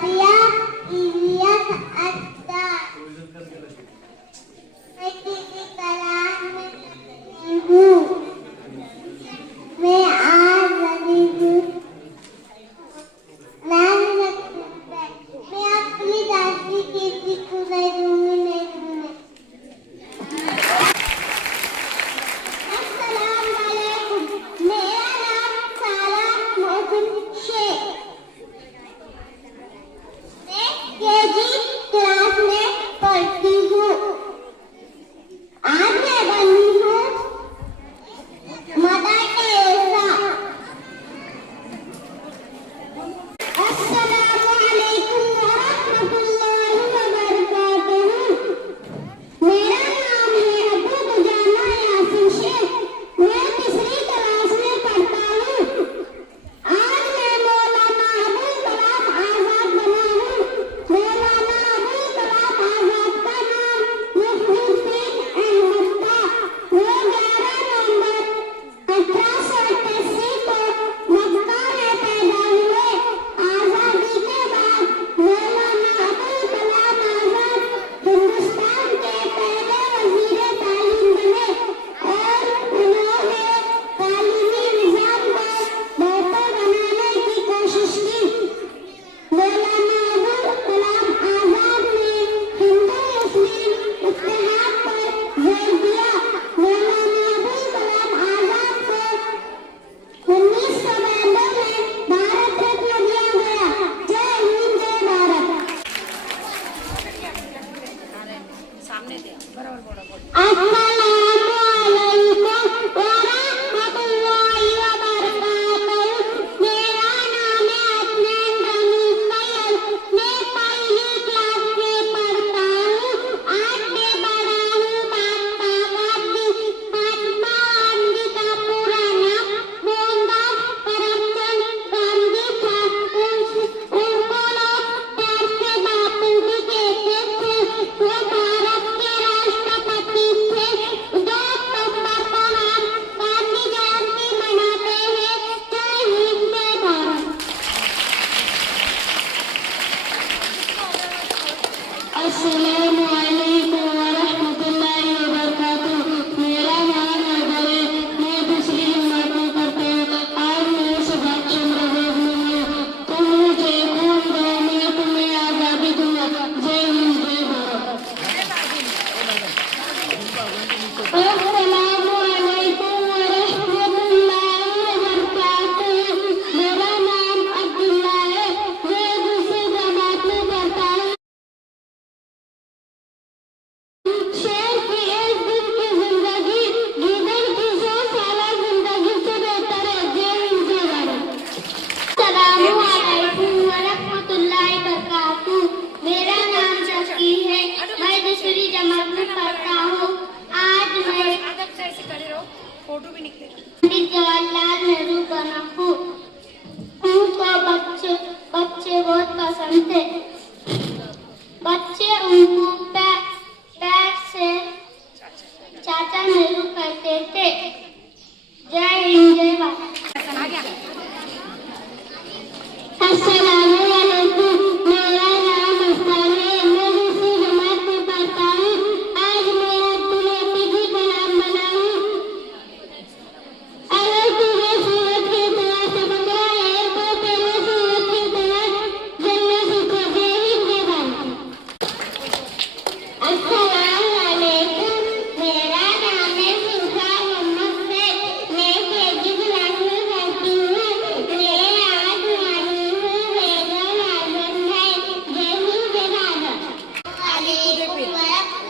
साफिया इलियास अख्तर। मैं किसी क्लास में नहीं हूँ। मैं आज बनी हूँ। मैं अपनी दादी किसी को नहीं दूंगी, नहीं दूंगी। अस्सलाम वालेकुम। मेरा नाम सारा मोहसिन शेख। मैं केजी क्लास में पढ़ती हूँ। आज मैं बनी हूँ मदर टेरेसा। अस्सलामु अलैकुम वरहमतुल्लाहि वबरकातुहू। मेरा नाम है अबू दुजाना यासिन शेख। मैं तीसरी क्लास में पढ़ता हूँ। आज मैं मौलाना अबुल कलाम आजाद बना हूँ। मौलाना अबुल कलाम आजाद का नाम महफूज शेख अहमद था। वो 11 नवंबर 1888 को मक्का में पैदा हुए। आजादी के बाद मौलाना अबुल कलाम आजाद हिंदुस्तान के पहले वजीर तालीम बने और उन्होंने तालीमी निजाम को बेहतर बनाने की कोशिश की। मौलाना अबुल कलाम आजाद ने हिंदू मुस्लिम इत्तेहाद पर जोर दिया। मौलाना अबुल कलाम आजाद को 1992 में भारत रत्न दिया गया। जय हिंद, जय भारत। अस्सलामुअलैकुम वरहमतुल्लाहि वबरकातुहू। मेरा नाम है अदनान रमीज तैयब। मैं पहली क्लास में पढ़ता हूँ। आज मैं बड़ा हूँ। महात्मा गांधी का पूरा नाम मोहनदास करमचंद गांधी था। उनको लोग प्यार से बापू भी कहते थे। वो भारत के राष्ट्रपति थे। 2 अक्टूबर को हम गांधी जयंती मनाते हैं। जय हिंद, जय भारत। अस्सलामु अलैकुम वरहमतुल्लाहि वबरकातुहू। मेरा नाम है बड़े। मैं दूसरी जमात में पढ़ता हूँ। आज मैं सुभाष चंद्र बोस हूँ। तुम मुझे खून दो, मैं तुम्हें आजादी दूंगा। जय हिंद, जय भारत। अस्सलामु अलैकुम वरहमतुल्लाहि वबरकातुहू। मेरा नाम अब्दुल्ला है। मैं दूसरी जमात में पढ़ता हूँ। शेर की एक दिन की जिंदगी गीदड़ की 100 साल जिंदगी से बेहतर है। जय हिंद, जय भारत। अस्सलामु अलैकुम वरहमतुल्लाहि वबरकातुहू। मेरा नाम शकी है। मैं दूसरी जमात में पढ़ता हूँ। आज मैं फोटो भी निकलेगा। पंडित जवाहरलाल नेहरू बना हूँ। उनको बच्चे बहुत पसंद थे। बच्चे उनको पैर से चाचा नेहरू कहते थे। जय हिंद, जय भारत। अस्सलामु अलैकुम। मेरा नाम अफसान है। मैं दूसरी जमात में पढ़ता हूँ। आज मैं अब्दुल APJ कलाम बना हूँ। अगर तुझे सूरज की तरह चमकना है तो पहले सूरज की तरह जलना सीखो। जय हिंद, जय भारत। अस्सलामु अलैकुम। मेरा नाम है सुल्तान मोहम्मद शेख। मैं केजी क्लास में पढ़ती हूँ। मैं आज बनी हूँ बेगम आजम भाई। जय हिंद, जय भारत। वालेकुम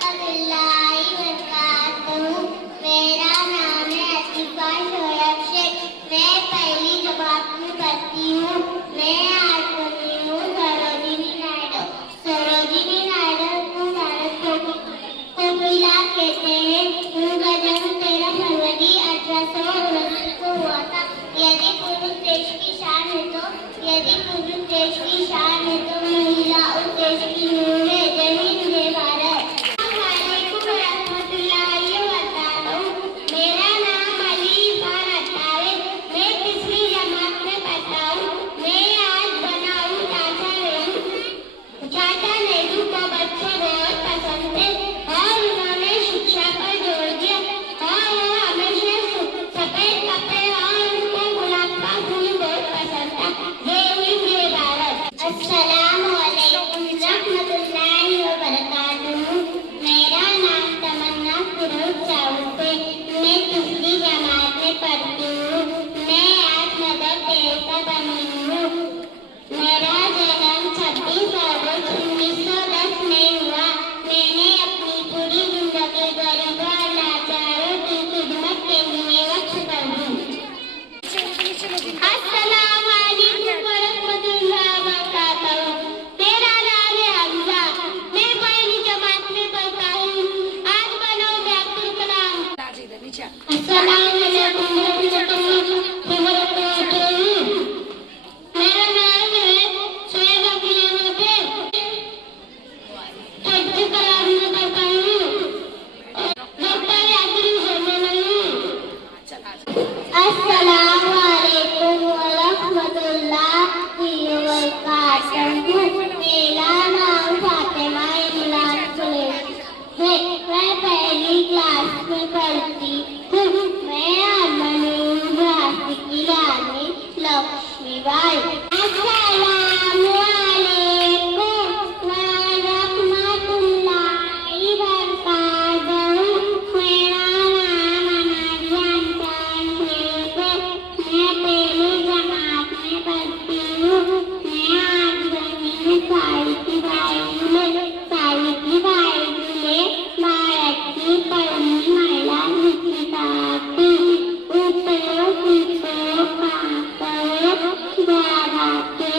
वरहमतुल्लाहि वबरकातुहू। मेरा नाम है आतिफा शोएब शेख। मैं पहली जमात में पढ़ती हूँ। मैं आज बनी हूँ सरोजिनी नायडू। सरोजिनी नायडू को भारत कोकिला कहते हैं। उनका जन्म 13 फरवरी 1829 को हुआ था। यदि पुरुष देश की शान है तो महिला उस देश की नूर है। जय हिंद, जय भारत। वालेकुम वरहमतुल्लाहि वबरकातुहू। मेरा नाम अली इरफान अत्तार है। मैं तीसरी जमात में पढ़ता हूँ। मैं आज बना हूँ चाचा नेहरू। अस्सलामुअलैकुम वरहमतुल्लाहि वबरकातुहू। मेरा नाम अनाजियान खान है। मैं पहली जमात में पढ़ती हूँ। मैं आज बनी हूँ सावित्री बाई फुले। सावित्री बाई फुले भारत की पहली महिला शिक्षिका थी। उपयोग दादा के